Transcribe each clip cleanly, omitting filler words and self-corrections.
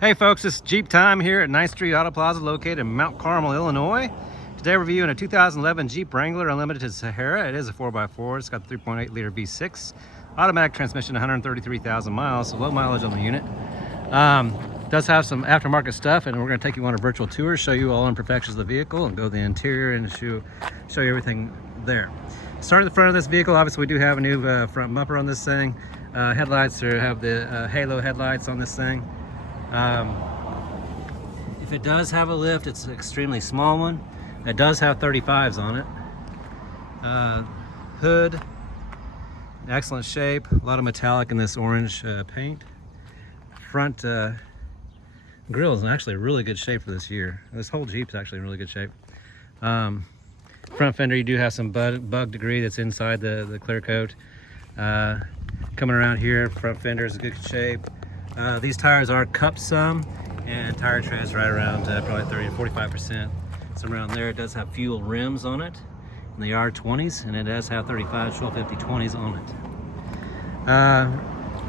Hey folks, it's Jeep time here at 9th Street Auto Plaza located in Mount Carmel, Illinois. Today we're reviewing a 2011 Jeep Wrangler Unlimited Sahara. It is a 4x4. It's got the 3.8 liter V6. Automatic transmission, 133,000 miles, so low mileage on the unit. Does have some aftermarket stuff, and we're going to take you on a virtual tour, show you all imperfections of the vehicle, and go to the interior and show you everything there. Start at the front of this vehicle. Obviously we do have a new front bumper on this thing. Headlights have the halo headlights on this thing. If it does have a lift, it's an extremely small one. It does have 35s on it. Hood, excellent shape. A lot of metallic in this orange paint. Front grille is actually in really good shape for this year. This whole Jeep's actually in really good shape. Front fender, you do have some bug debris that's inside the clear coat. Coming around here, front fender is in good shape. These tires are cupped some, and tire tread's right around probably 30 to 45%. So around there. It does have fuel rims on it, and they are 20s, and it does have 35 1250 20s on it.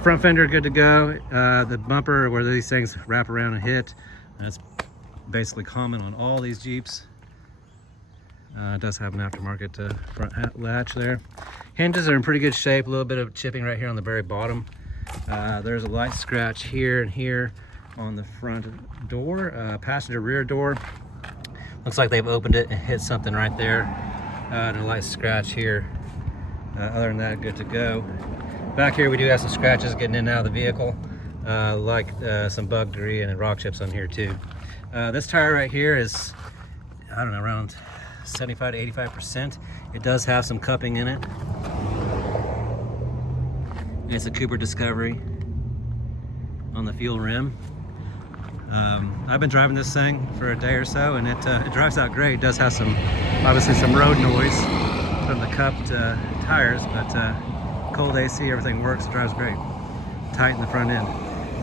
Front fender good to go. The bumper where these things wrap around and hit, that's basically common on all these Jeeps. It does have an aftermarket front latch there. Hinges are in pretty good shape. A little bit of chipping right here on the very bottom. There's a light scratch here and here on the front door. Passenger rear door, looks like they've opened it and hit something right there, and a light scratch here. Other than that, good to go. Back here we do have some scratches getting in and out of the vehicle, like some bug debris and rock chips on here too. This tire right here is, I don't know, around 75 to 85%. It does have some cupping in it. It's a Cooper Discovery on the fuel rim. I've been driving this thing for a day or so, and it drives out great. It does have obviously some road noise from the cupped tires, but cold AC, everything works. It drives great. Tight in the front end.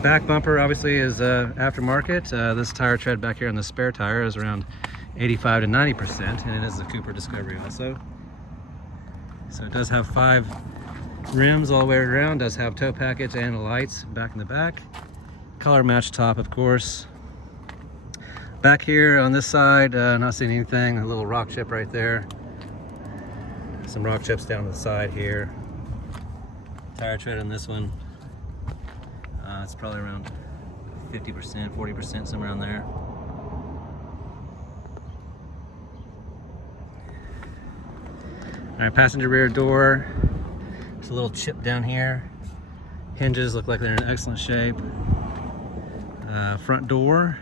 Back bumper obviously is aftermarket. This tire tread back here on the spare tire is around 85 to 90%, and it is a Cooper Discovery also. So it does have 5 rims all the way around, does have tow package and lights back in the back. Color match top, of course. Back here on this side, not seeing anything. A little rock chip right there. Some rock chips down the side here. Tire tread on this one. It's probably around 50%, 40%, somewhere around there. All right, passenger rear door. There's a little chip down here. Hinges look like they're in excellent shape. Front door.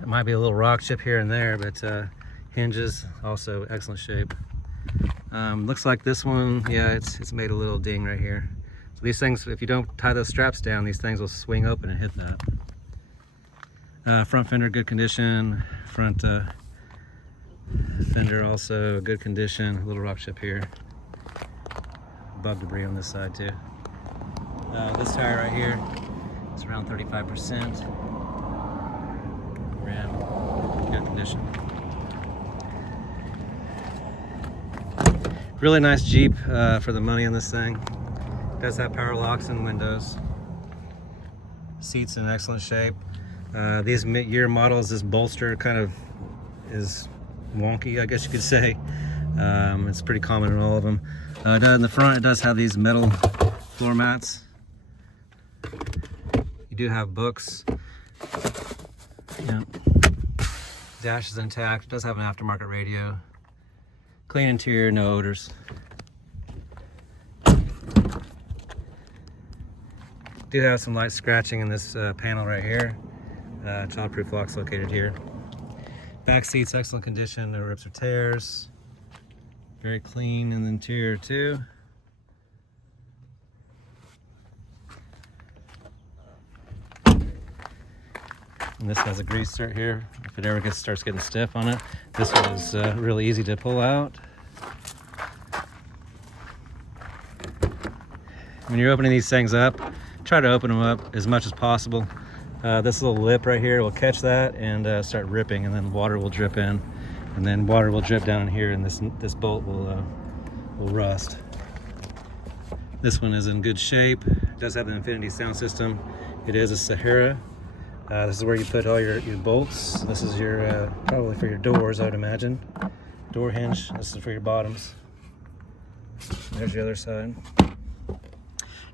It might be a little rock chip here and there, but hinges also excellent shape. Looks like this one, yeah, it's made a little ding right here. So these things, if you don't tie those straps down, these things will swing open and hit that. Front fender, good condition. Front fender also good condition. A little rock chip here. Bug debris on this side too. This tire right here is around 35%. Rim, good condition. Really nice Jeep for the money on this thing. It does have power locks and windows. Seats in excellent shape. These mid-year models, this bolster kind of is wonky, I guess you could say. It's pretty common in all of them. In the front, it does have these metal floor mats. You do have books. Yeah. Dash is intact. It does have an aftermarket radio. Clean interior, no odors. Do have some light scratching in this panel right here. Child-proof locks located here. Back seats, excellent condition, no rips or tears. Very clean in the interior too. And this has a grease cert here. If it ever starts getting stiff on it, this one is really easy to pull out. When you're opening these things up, try to open them up as much as possible. This little lip right here will catch that and start ripping, and then water will drip in, and then water will drip down in here, and this bolt will rust. This one is in good shape. It does have an infinity sound system. It is a Sahara. This is where you put all your bolts. This is your probably for your doors, I would imagine. Door hinge. This is for your bottoms. There's the other side.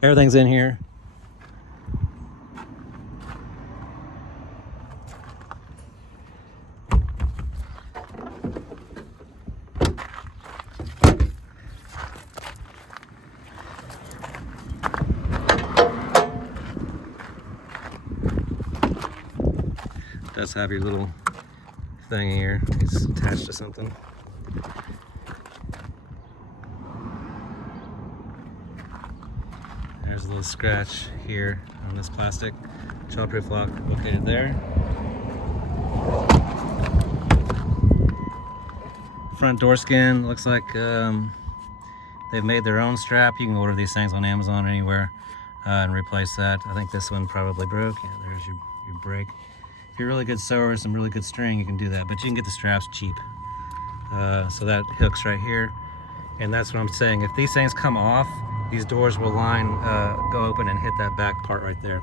Everything's in here. Does have your little thing here. It's attached to something. There's a little scratch here on this plastic. Childproof lock located there. Front door skin looks like they've made their own strap. You can order these things on Amazon or anywhere and replace that. I think this one probably broke. Yeah, there's your brake. If you're a really good sewer with some really good string, you can do that, but you can get the straps cheap. So that hooks right here, and that's what I'm saying. If these things come off, these doors will go open and hit that back part right there.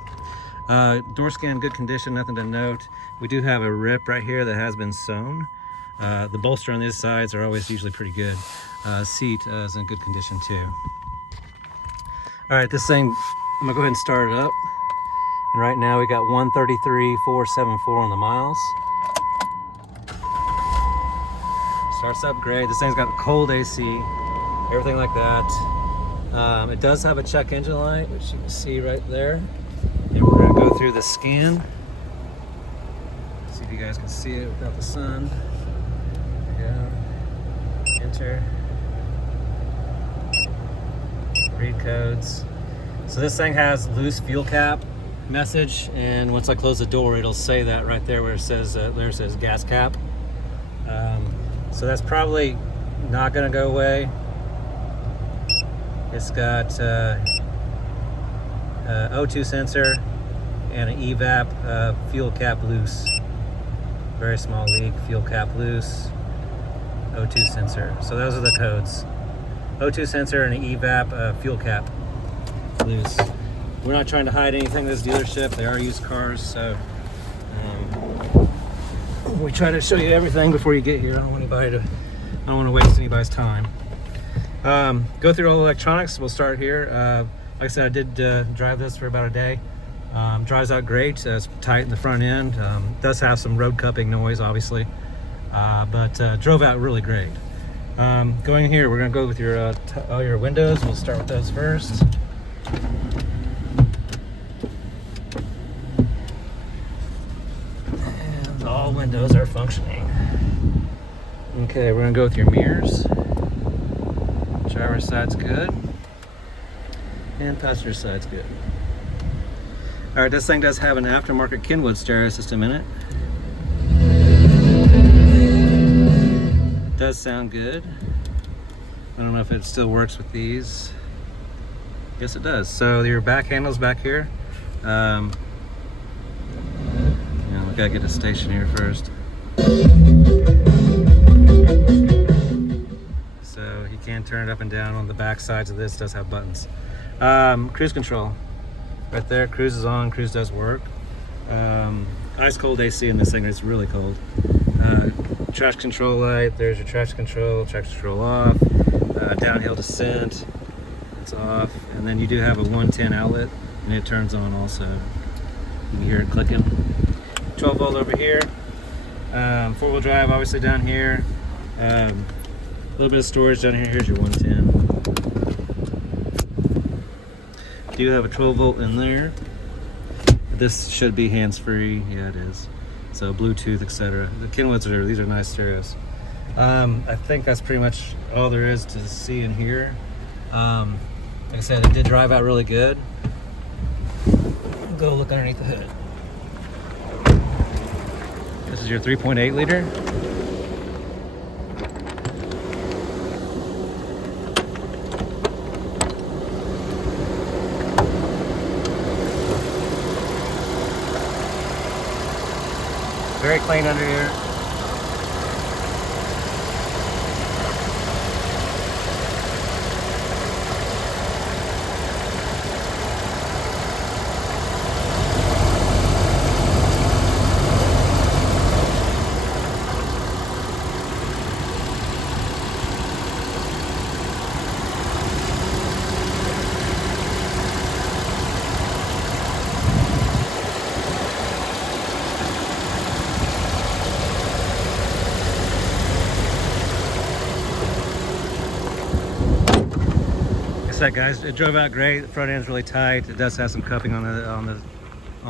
Door skin, good condition, nothing to note. We do have a rip right here that has been sewn. The bolster on these sides are always usually pretty good. Seat is in good condition too. All right, this thing, I'm gonna go ahead and start it up. And right now we got 133,474 on the miles. Starts up great. This thing's got cold AC, everything like that. It does have a check engine light, which you can see right there. And we're gonna go through the scan. See if you guys can see it without the sun. There we go. Enter. Read codes. So this thing has loose fuel cap message, and once I close the door, it'll say that right there where it says there it says gas cap. So that's probably not going to go away. It's got O2 sensor and an evap fuel cap loose. Very small leak, fuel cap loose, O2 sensor. So those are the codes. O2 sensor and an evap fuel cap loose. We're not trying to hide anything in this dealership. They are used cars, so we try to show you everything before you get here. I don't want to waste anybody's time. Go through all the electronics. We'll start here. Like I said, I did drive this for about a day. Drives out great. It's tight in the front end. Does have some road cupping noise, obviously, but drove out really great. Going here, we're gonna go with all your windows. We'll start with those first. And all windows are functioning. Okay, we're gonna go with your mirrors. Driver's side's good, and passenger side's good. All right, this thing does have an aftermarket Kenwood stereo system in it. Does sound good. I don't know if it still works with these. Yes, it does. So your back handle's back here. We gotta get a station here first. So you can turn it up and down on the back sides of this. Does have buttons. Cruise control. Right there, cruise is on, cruise does work. Ice cold AC in this thing, it's really cold. Traction control light, there's your traction control off. Downhill descent, it's off. And then you do have a 110 outlet, and it turns on also. You can hear it clicking. 12 volt over here. 4-wheel drive obviously down here. A little bit of storage down here, here's your 110. Do have a 12 volt in there. This should be hands-free. Yeah, it is. So Bluetooth, etc. The Kenwoods these are nice stereos. I think that's pretty much all there is to see in here. Like I said, it did drive out really good. Go look underneath the hood. This is your 3.8 liter. Very clean under here. said, guys, it drove out great. The front end's really tight. It does have some cupping on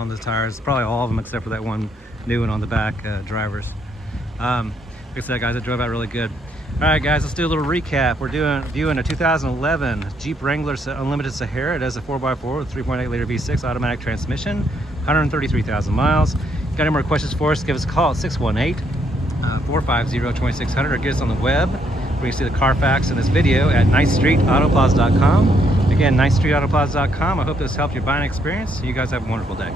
the tires. Probably all of them except for that one new one on the back drivers. Like I said, guys, it drove out really good. All right, guys, let's do a little recap. We're viewing a 2011 Jeep Wrangler Unlimited Sahara. It has a 4x4 with 3.8 liter V6 automatic transmission, 133,000 miles. Got any more questions for us? Give us a call at 618-450-2600 or get us on the web. Where you can see the CARFAX in this video at NightStreetAutoPlaza.com. Again, NightStreetAutoPlaza.com. I hope this helped your buying experience. You guys have a wonderful day.